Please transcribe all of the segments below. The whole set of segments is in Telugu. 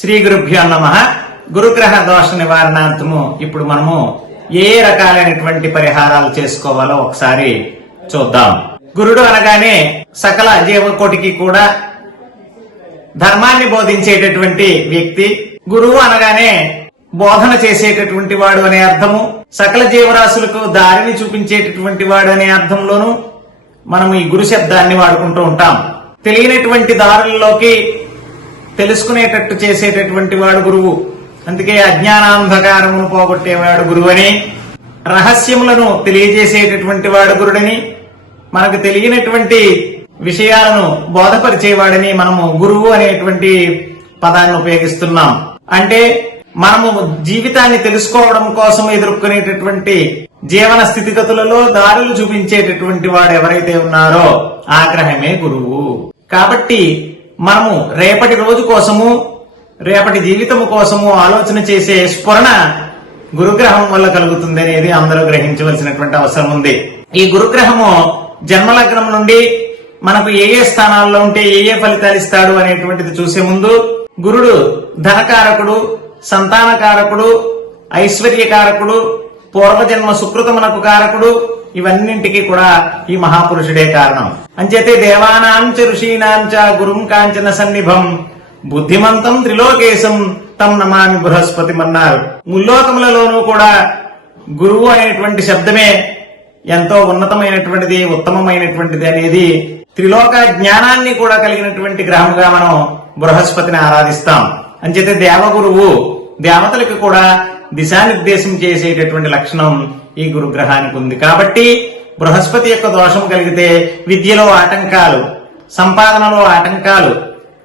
శ్రీ గురుభ్యో నమ. గురుగ్రహ దోష నివారణార్థము ఇప్పుడు మనము ఏ రకాలైనటువంటి పరిహారాలు చేసుకోవాలో ఒకసారి చూద్దాం. గురుడు అనగానే సకల జీవకోటికి కూడా ధర్మాన్ని బోధించేటటువంటి వ్యక్తి. గురువు అనగానే బోధన చేసేటటువంటి వాడు అనే అర్థము. సకల జీవరాశులకు దారిని చూపించేటటువంటి వాడు అనే అర్థంలోనూ మనం ఈ గురు శబ్దాన్ని వాడుకుంటూ ఉంటాం. తెలియనటువంటి దారుల్లోకి తెలుసుకునేటట్టు చేసేటటువంటి వాడు గురువు. అందుకే అజ్ఞానాంధకారమును పోగొట్టేవాడు గురువు అని రహస్యములను తెలియజేసేటటువంటి వాడు గురుడని మనకు తెలియనటువంటి విషయాలను బోధపరిచేవాడని మనము గురువు అనేటువంటి పదాన్ని ఉపయోగిస్తున్నాం. అంటే మనము జీవితాన్ని తెలుసుకోవడం కోసం ఎదుర్కొనేటటువంటి జీవన స్థితిగతులలో దారులు చూపించేటటువంటి వాడు ఎవరైతే ఉన్నారో ఆగ్రహమే గురువు. కాబట్టి మనము రేపటి రోజు కోసము రేపటి జీవితము కోసము ఆలోచన చేసే స్ఫురణ గురుగ్రహం వల్ల కలుగుతుంది అనేది అందరూ గ్రహించవలసినటువంటి అవసరం ఉంది. ఈ గురుగ్రహము జన్మలగ్నం నుండి మనకు ఏ ఏ స్థానాల్లో ఉంటే ఏ ఏ ఫలితాలు ఇస్తాడు అనేటువంటిది చూసే ముందు గురుడు ధనకారకుడు సంతానకారకుడు ఐశ్వర్యకారకుడు పూర్వజన్మ సుకృతమునకు కారకుడు ఇవన్నింటికి కూడా ఈ మహాపురుషుడే కారణం. అంచేతే దేవానాంచ ఋషీనాంచ గురుం కాంచన సన్నిభం. బుద్ధిమంతం త్రిలోకేశం తం నమామి బృహస్పతి అన్నారు ముల్లోకములలోనూ కూడా గురువు అనేటువంటి శబ్దమే ఎంతో ఉన్నతమైనటువంటిది ఉత్తమమైనటువంటిది అనేది త్రిలోక జ్ఞానాన్ని కూడా కలిగినటువంటి గ్రహముగా మనం బృహస్పతిని ఆరాధిస్తాం. అంచేతే దేవగురువు దేవతలకు కూడా దిశానిర్దేశం చేసేటటువంటి లక్షణం ఈ గురుగ్రహానికి ఉంది. కాబట్టి బృహస్పతి యొక్క దోషం కలిగితే విద్యలో ఆటంకాలు సంపాదనలో ఆటంకాలు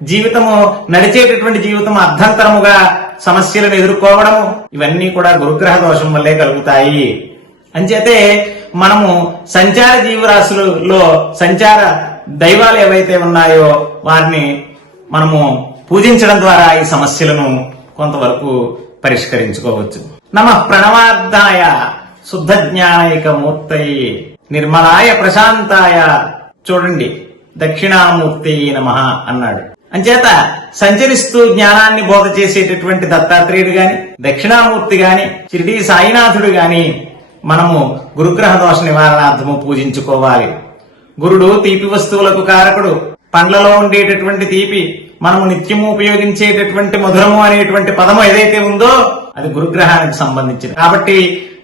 జీవితము నడిచేటటువంటి జీవితం అర్థంతరముగా సమస్యలను ఎదుర్కోవడము ఇవన్నీ కూడా గురుగ్రహ దోషం వల్లే కలుగుతాయి. అంచేతే మనము సంచార జీవరాశులలో సంచార దైవాలు ఏవైతే ఉన్నాయో వారిని మనము పూజించడం ద్వారా ఈ సమస్యలను కొంతవరకు పరిష్కరించుకోవచ్చు. నమ ప్రణవార్థాయ శుద్ధ జ్ఞానైక మూర్తయి నిర్మలాయ ప్రశాంతాయ చూడండి దక్షిణామూర్తి నమ అన్నాడు. అంచేత సంచరిస్తూ జ్ఞానాన్ని బోధ చేసేటటువంటి దత్తాత్రేయుడు గాని దక్షిణామూర్తి గాని షిరిడి సాయినాథుడు గాని మనము గురుగ్రహ దోష నివారణార్థము పూజించుకోవాలి. గురుడు తీపి వస్తువులకు కారకుడు పండ్లలో ఉండేటటువంటి తీపి మనము నిత్యము ఉపయోగించేటటువంటి మధురము అనేటువంటి పదము ఏదైతే ఉందో అది గురుగ్రహానికి సంబంధించింది కాబట్టి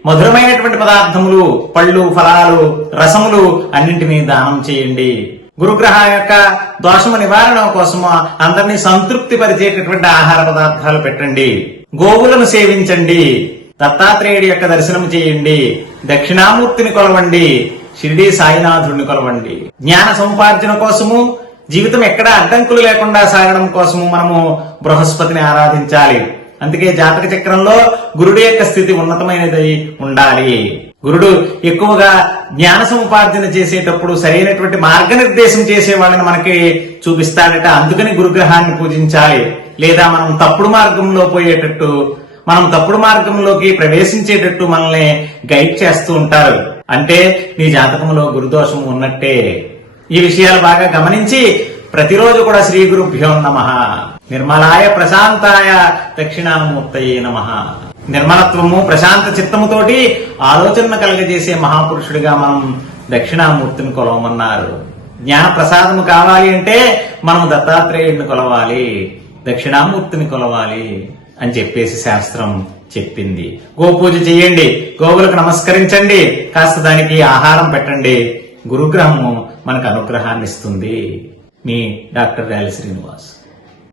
మధురమైనటువంటి పదార్థములు పళ్ళు ఫలాలు రసములు అన్నింటినీ దానం చేయండి. గురుగ్రహ యొక్క దోషము నివారణ కోసము అందరినీ సంతృప్తి పరిచేటటువంటి ఆహార పదార్థాలు పెట్టండి. గోవులను సేవించండి. దత్తాత్రేయుడి యొక్క దర్శనం చేయండి. దక్షిణామూర్తిని కొలవండి. షిరిడి సాయినాథుడిని కొలవండి. జ్ఞాన సముపార్జన కోసము జీవితం ఎక్కడ అడ్డంకులు లేకుండా సాగడం కోసము మనము బృహస్పతిని ఆరాధించాలి. అందుకే జాతక చక్రంలో గురుడు యొక్క స్థితి ఉన్నతమైనది ఉండాలి. గురుడు ఎక్కువగా జ్ఞాన సముపార్జన చేసేటప్పుడు సరైనటువంటి మార్గనిర్దేశం చేసే వాళ్ళని మనకి చూపిస్తాడట. అందుకని గురుగ్రహాన్ని పూజించాలి. లేదా మనం తప్పుడు మార్గంలో పోయేటట్టు మనం తప్పుడు మార్గంలోకి ప్రవేశించేటట్టు మనల్ని గైడ్ చేస్తూ ఉంటారు. అంటే నీ జాతకంలో గురుదోషం ఉన్నట్టే. ఈ విషయాలు బాగా గమనించి ప్రతిరోజు కూడా శ్రీ గురుభ్యో నమ. నిర్మలాయ ప్రశాంతాయ దక్షిణామూర్తయే నమ. నిర్మలత్వము ప్రశాంత చిత్తముతోటి ఆలోచన కలగజేసే మహాపురుషుడిగా మనం దక్షిణామూర్తిని కొలవమన్నారు. జ్ఞాన ప్రసాదము కావాలి అంటే మనం దత్తాత్రేయుడిని కొలవాలి దక్షిణామూర్తిని కొలవాలి అని చెప్పేసి శాస్త్రం చెప్పింది. గోపూజ చేయండి గోవులకు నమస్కరించండి కాస్త దానికి ఆహారం పెట్టండి. గురుగ్రహము మనకు అనుగ్రహాన్ని ఇస్తుంది. మీ డాక్టర్ ర్యాలి శ్రీనివాస్